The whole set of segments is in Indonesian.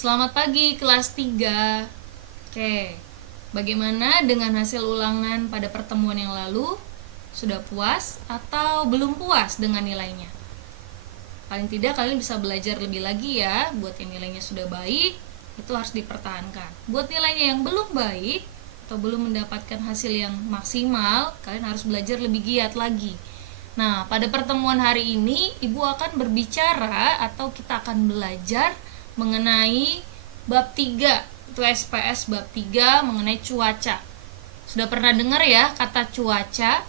Selamat pagi kelas 3. Oke, bagaimana dengan hasil ulangan pada pertemuan yang lalu? Sudah puas atau belum puas dengan nilainya? Paling tidak kalian bisa belajar lebih lagi ya. Buat yang nilainya sudah baik, itu harus dipertahankan. Buat nilainya yang belum baik atau belum mendapatkan hasil yang maksimal, kalian harus belajar lebih giat lagi. Nah, pada pertemuan hari ini, Ibu akan berbicara atau kita akan belajar mengenai bab 3, itu SPS bab 3 mengenai cuaca. Sudah pernah dengar ya kata cuaca?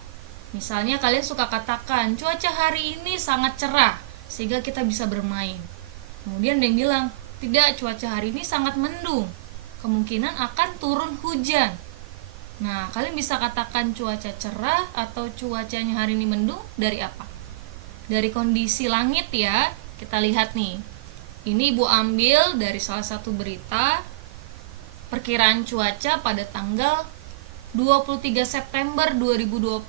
Misalnya kalian suka katakan, cuaca hari ini sangat cerah, sehingga kita bisa bermain. Kemudian ada yang bilang, tidak, cuaca hari ini sangat mendung, kemungkinan akan turun hujan. Nah, kalian bisa katakan cuaca cerah atau cuacanya hari ini mendung dari apa? Dari kondisi langit ya. Kita lihat nih. Ini Ibu ambil dari salah satu berita perkiraan cuaca pada tanggal 23 September 2020,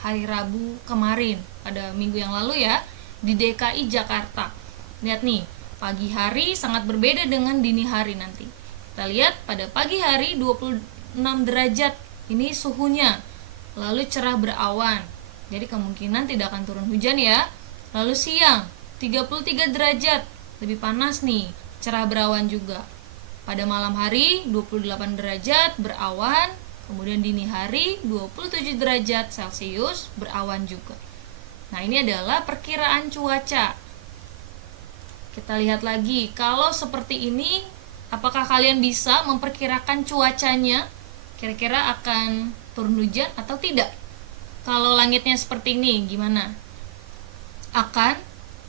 hari Rabu kemarin, pada minggu yang lalu ya, di DKI Jakarta. Lihat nih, pagi hari sangat berbeda dengan dini hari nanti. Kita lihat pada pagi hari 26 derajat, ini suhunya. Lalu cerah berawan, jadi kemungkinan tidak akan turun hujan ya. Lalu siang 33 derajat, lebih panas nih, cerah berawan juga. Pada malam hari 28 derajat berawan, kemudian dini hari 27 derajat Celcius berawan juga. Nah, ini adalah perkiraan cuaca. Kita lihat lagi, kalau seperti ini, apakah kalian bisa memperkirakan cuacanya? Kira-kira akan turun hujan atau tidak? Kalau langitnya seperti ini, gimana? Akan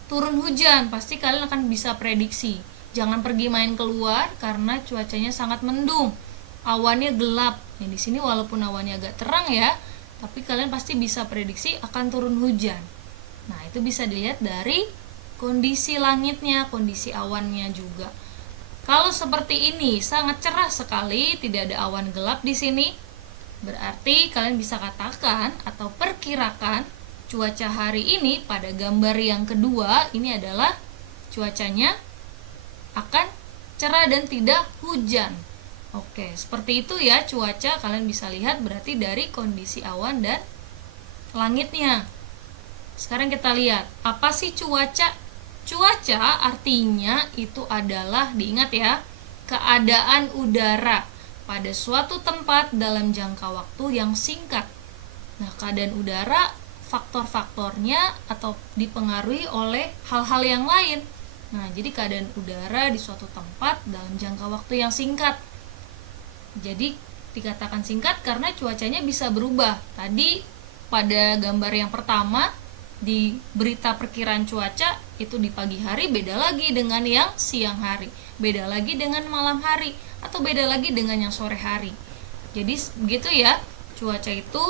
turun hujan, pasti kalian akan bisa prediksi. Jangan pergi main keluar karena cuacanya sangat mendung, awannya gelap. Nah, di sini walaupun awannya agak terang ya, tapi kalian pasti bisa prediksi akan turun hujan. Nah, itu bisa dilihat dari kondisi langitnya, kondisi awannya juga. Kalau seperti ini sangat cerah sekali, tidak ada awan gelap di sini. Berarti kalian bisa katakan atau perkirakan cuaca hari ini pada gambar yang kedua ini adalah cuacanya akan cerah dan tidak hujan. Oke, seperti itu ya cuaca, kalian bisa lihat berarti dari kondisi awan dan langitnya. Sekarang kita lihat, apa sih cuaca? Cuaca artinya itu adalah, diingat ya, keadaan udara pada suatu tempat dalam jangka waktu yang singkat. Nah, keadaan udara faktor-faktornya atau dipengaruhi oleh hal-hal yang lain. Nah, jadi keadaan udara di suatu tempat dalam jangka waktu yang singkat. Jadi dikatakan singkat karena cuacanya bisa berubah. Tadi pada gambar yang pertama di berita perkiraan cuaca itu di pagi hari beda lagi dengan yang siang hari, beda lagi dengan malam hari, atau beda lagi dengan yang sore hari. Jadi begitu ya, cuaca itu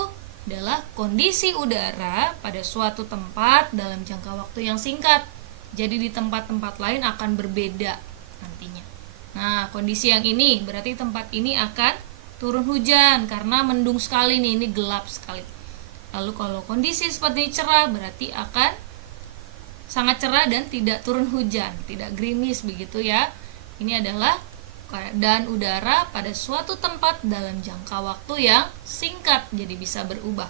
adalah kondisi udara pada suatu tempat dalam jangka waktu yang singkat. Jadi di tempat-tempat lain akan berbeda nantinya. Nah, kondisi yang ini berarti tempat ini akan turun hujan karena mendung sekali nih, ini gelap sekali. Lalu kalau kondisi seperti ini cerah berarti akan sangat cerah dan tidak turun hujan, tidak gerimis begitu ya. Ini adalah keadaan udara pada suatu tempat dalam jangka waktu yang singkat, jadi bisa berubah.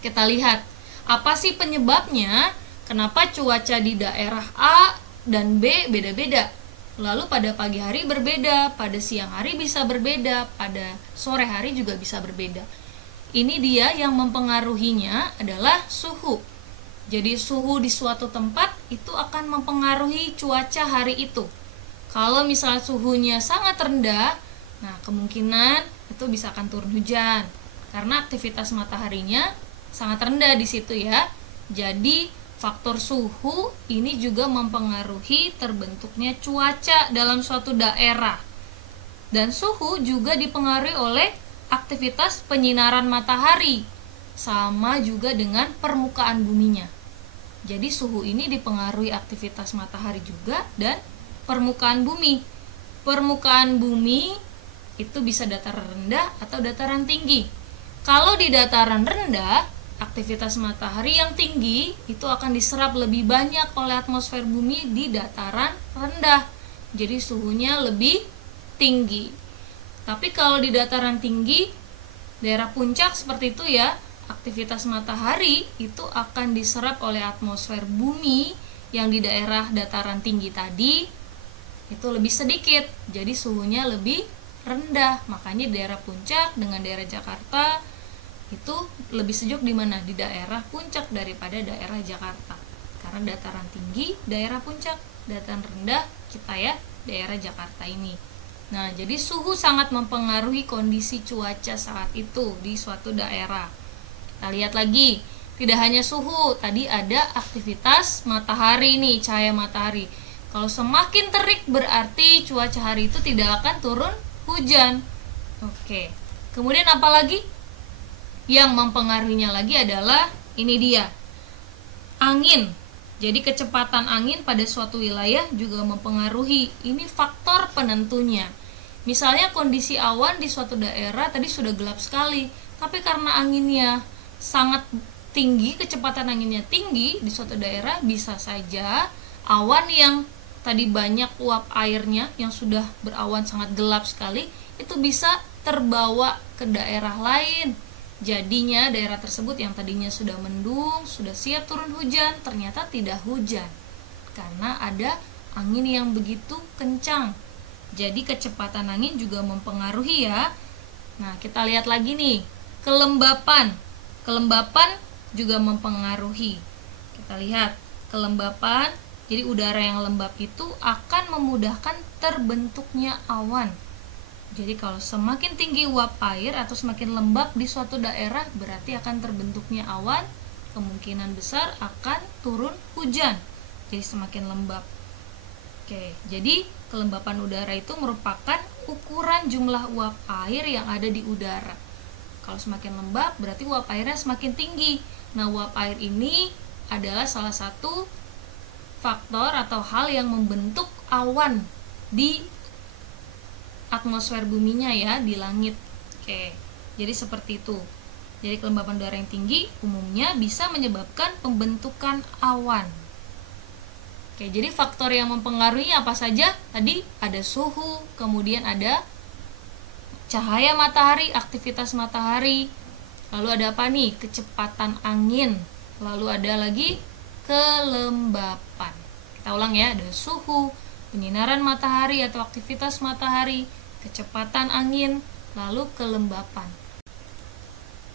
Kita lihat, apa sih penyebabnya? Kenapa cuaca di daerah A dan B beda-beda? Lalu pada pagi hari berbeda, pada siang hari bisa berbeda, pada sore hari juga bisa berbeda. Ini dia yang mempengaruhinya adalah suhu. Jadi suhu di suatu tempat itu akan mempengaruhi cuaca hari itu. Kalau misalnya suhunya sangat rendah, nah kemungkinan itu bisa akan turun hujan karena aktivitas mataharinya sangat rendah di situ ya. Jadi faktor suhu ini juga mempengaruhi terbentuknya cuaca dalam suatu daerah. Dan suhu juga dipengaruhi oleh aktivitas penyinaran matahari, sama juga dengan permukaan buminya. Jadi suhu ini dipengaruhi aktivitas matahari juga dan permukaan bumi. Permukaan bumi itu bisa dataran rendah atau dataran tinggi. Kalau di dataran rendah, aktivitas matahari yang tinggi itu akan diserap lebih banyak oleh atmosfer bumi di dataran rendah. jadi suhunya lebih tinggi. Tapi kalau di dataran tinggi, daerah puncak seperti itu ya, aktivitas matahari itu akan diserap oleh atmosfer bumi yang di daerah dataran tinggi tadi itu lebih sedikit, jadi suhunya lebih rendah. Makanya daerah puncak dengan daerah Jakarta itu lebih sejuk di mana? Di daerah puncak daripada daerah Jakarta. Karena dataran tinggi daerah puncak, dataran rendah kita ya daerah Jakarta ini. Nah, jadi suhu sangat mempengaruhi kondisi cuaca saat itu di suatu daerah. Kita lihat lagi, tidak hanya suhu, tadi ada aktivitas matahari nih, cahaya matahari. Kalau semakin terik berarti cuaca hari itu tidak akan turun hujan. Oke. Kemudian apa lagi? Yang mempengaruhinya lagi adalah ini dia. Angin. Jadi kecepatan angin pada suatu wilayah juga mempengaruhi. Ini faktor penentunya. Misalnya kondisi awan di suatu daerah tadi sudah gelap sekali, tapi karena anginnya sangat tinggi, kecepatan anginnya tinggi di suatu daerah, bisa saja awan yang tadi banyak uap airnya yang sudah berawan sangat gelap sekali itu bisa terbawa ke daerah lain. Jadinya daerah tersebut yang tadinya sudah mendung, sudah siap turun hujan, ternyata tidak hujan karena ada angin yang begitu kencang. Jadi kecepatan angin juga mempengaruhi ya. Nah, kita lihat lagi nih, kelembapan. Kelembapan juga mempengaruhi. Kita lihat kelembapan. Jadi udara yang lembab itu akan memudahkan terbentuknya awan. Jadi kalau semakin tinggi uap air atau semakin lembab di suatu daerah, berarti akan terbentuknya awan, kemungkinan besar akan turun hujan. Jadi semakin lembab. Oke, jadi kelembapan udara itu merupakan ukuran jumlah uap air yang ada di udara. Kalau semakin lembab berarti uap airnya semakin tinggi. Nah, uap air ini adalah salah satu faktor atau hal yang membentuk awan di atmosfer buminya ya, di langit. Oke, jadi seperti itu. Jadi kelembapan udara yang tinggi umumnya bisa menyebabkan pembentukan awan. Oke, jadi faktor yang mempengaruhi apa saja? Tadi ada suhu, kemudian ada cahaya matahari, aktivitas matahari. Lalu ada apa nih? Kecepatan angin. Lalu ada lagi kelembapan. Kita ulang ya, ada suhu, penyinaran matahari atau aktivitas matahari, kecepatan angin, lalu kelembapan.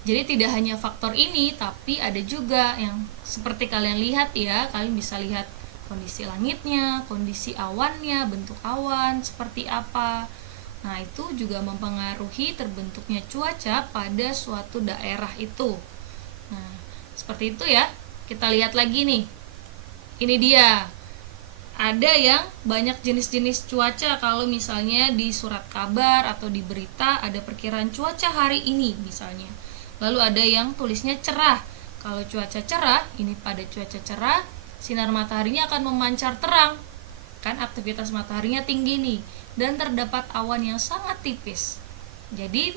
Jadi tidak hanya faktor ini, tapi ada juga yang seperti kalian lihat ya, kalian bisa lihat kondisi langitnya, kondisi awannya, bentuk awan seperti apa. Nah, itu juga mempengaruhi terbentuknya cuaca pada suatu daerah itu. Nah, seperti itu ya. Kita lihat lagi nih. Ini dia. Ada yang banyak jenis-jenis cuaca. Kalau misalnya di surat kabar atau di berita ada perkiraan cuaca hari ini misalnya. Lalu ada yang tulisnya cerah. Kalau cuaca cerah, ini pada cuaca cerah, sinar mataharinya akan memancar terang. Kan aktivitas mataharinya tinggi nih. Dan terdapat awan yang sangat tipis. Jadi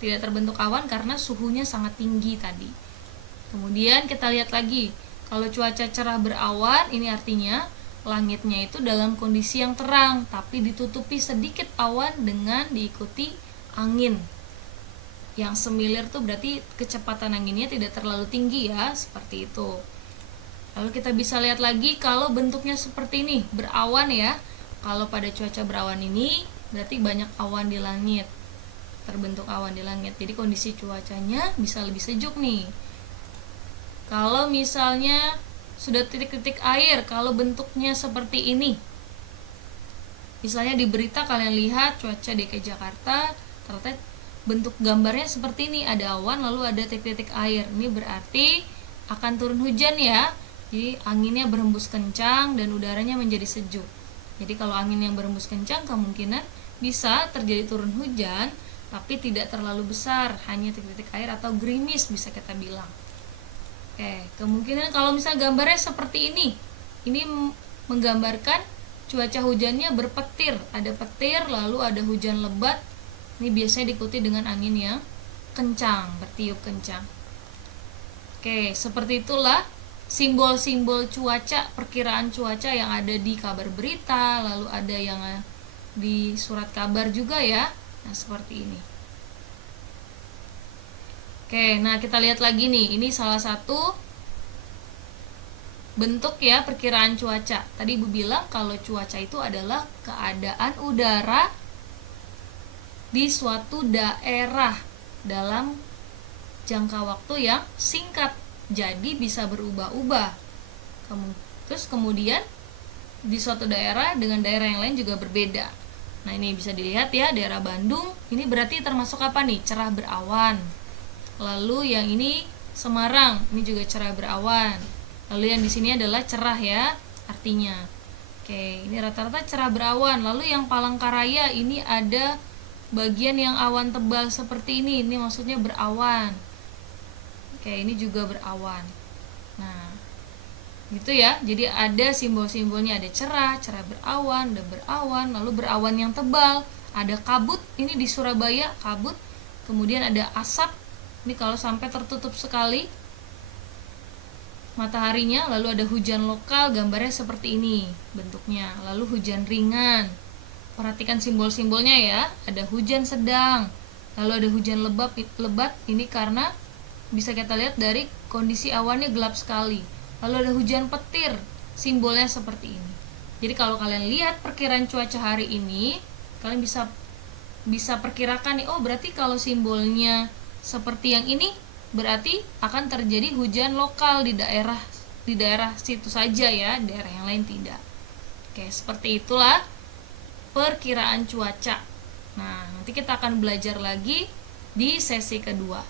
tidak terbentuk awan karena suhunya sangat tinggi tadi. Kemudian kita lihat lagi, kalau cuaca cerah berawan, ini artinya langitnya itu dalam kondisi yang terang, tapi ditutupi sedikit awan dengan diikuti angin. Yang semilir tuh berarti kecepatan anginnya tidak terlalu tinggi ya, seperti itu. Lalu kita bisa lihat lagi kalau bentuknya seperti ini, berawan ya. Kalau pada cuaca berawan ini, berarti banyak awan di langit, terbentuk awan di langit. Jadi kondisi cuacanya bisa lebih sejuk nih. Kalau misalnya sudah titik-titik air, kalau bentuknya seperti ini, misalnya di berita kalian lihat cuaca DKI Jakarta, ternyata bentuk gambarnya seperti ini, ada awan lalu ada titik-titik air. Ini berarti akan turun hujan ya. Jadi anginnya berhembus kencang dan udaranya menjadi sejuk. Jadi kalau angin yang berhembus kencang, kemungkinan bisa terjadi turun hujan, tapi tidak terlalu besar, hanya titik-titik air atau gerimis bisa kita bilang. Oke, kemungkinan kalau misalnya gambarnya seperti ini menggambarkan cuaca hujannya berpetir, ada petir lalu ada hujan lebat. Ini biasanya diikuti dengan angin yang kencang, bertiup kencang. Oke, seperti itulah simbol-simbol cuaca, perkiraan cuaca yang ada di kabar berita, lalu ada yang di surat kabar juga ya. Nah, seperti ini. Oke, nah kita lihat lagi nih, ini salah satu bentuk ya perkiraan cuaca. Tadi Ibu bilang kalau cuaca itu adalah keadaan udara di suatu daerah dalam jangka waktu yang singkat, jadi bisa berubah-ubah. Terus kemudian di suatu daerah dengan daerah yang lain juga berbeda. Nah, ini bisa dilihat ya, daerah Bandung ini berarti termasuk apa nih? Cerah berawan. Lalu yang ini Semarang, ini juga cerah berawan. Lalu yang di sini adalah cerah ya, artinya. Oke, ini rata-rata cerah berawan. Lalu yang Palangkaraya ini ada bagian yang awan tebal seperti ini maksudnya berawan. Oke, ini juga berawan. Nah, gitu ya. Jadi ada simbol-simbolnya, ada cerah, cerah berawan, ada berawan, lalu berawan yang tebal, ada kabut, ini di Surabaya kabut. Kemudian ada asap, ini kalau sampai tertutup sekali mataharinya, lalu ada hujan lokal, gambarnya seperti ini bentuknya. Lalu hujan ringan. Perhatikan simbol-simbolnya ya. Ada hujan sedang, lalu ada hujan lebat, ini karena bisa kita lihat dari kondisi awannya gelap sekali. Lalu ada hujan petir, simbolnya seperti ini. Jadi kalau kalian lihat perkiraan cuaca hari ini, kalian bisa perkirakan nih, oh berarti kalau simbolnya seperti yang ini, berarti akan terjadi hujan lokal di daerah situ saja ya, daerah yang lain tidak. Oke, seperti itulah perkiraan cuaca. Nah, nanti kita akan belajar lagi di sesi kedua.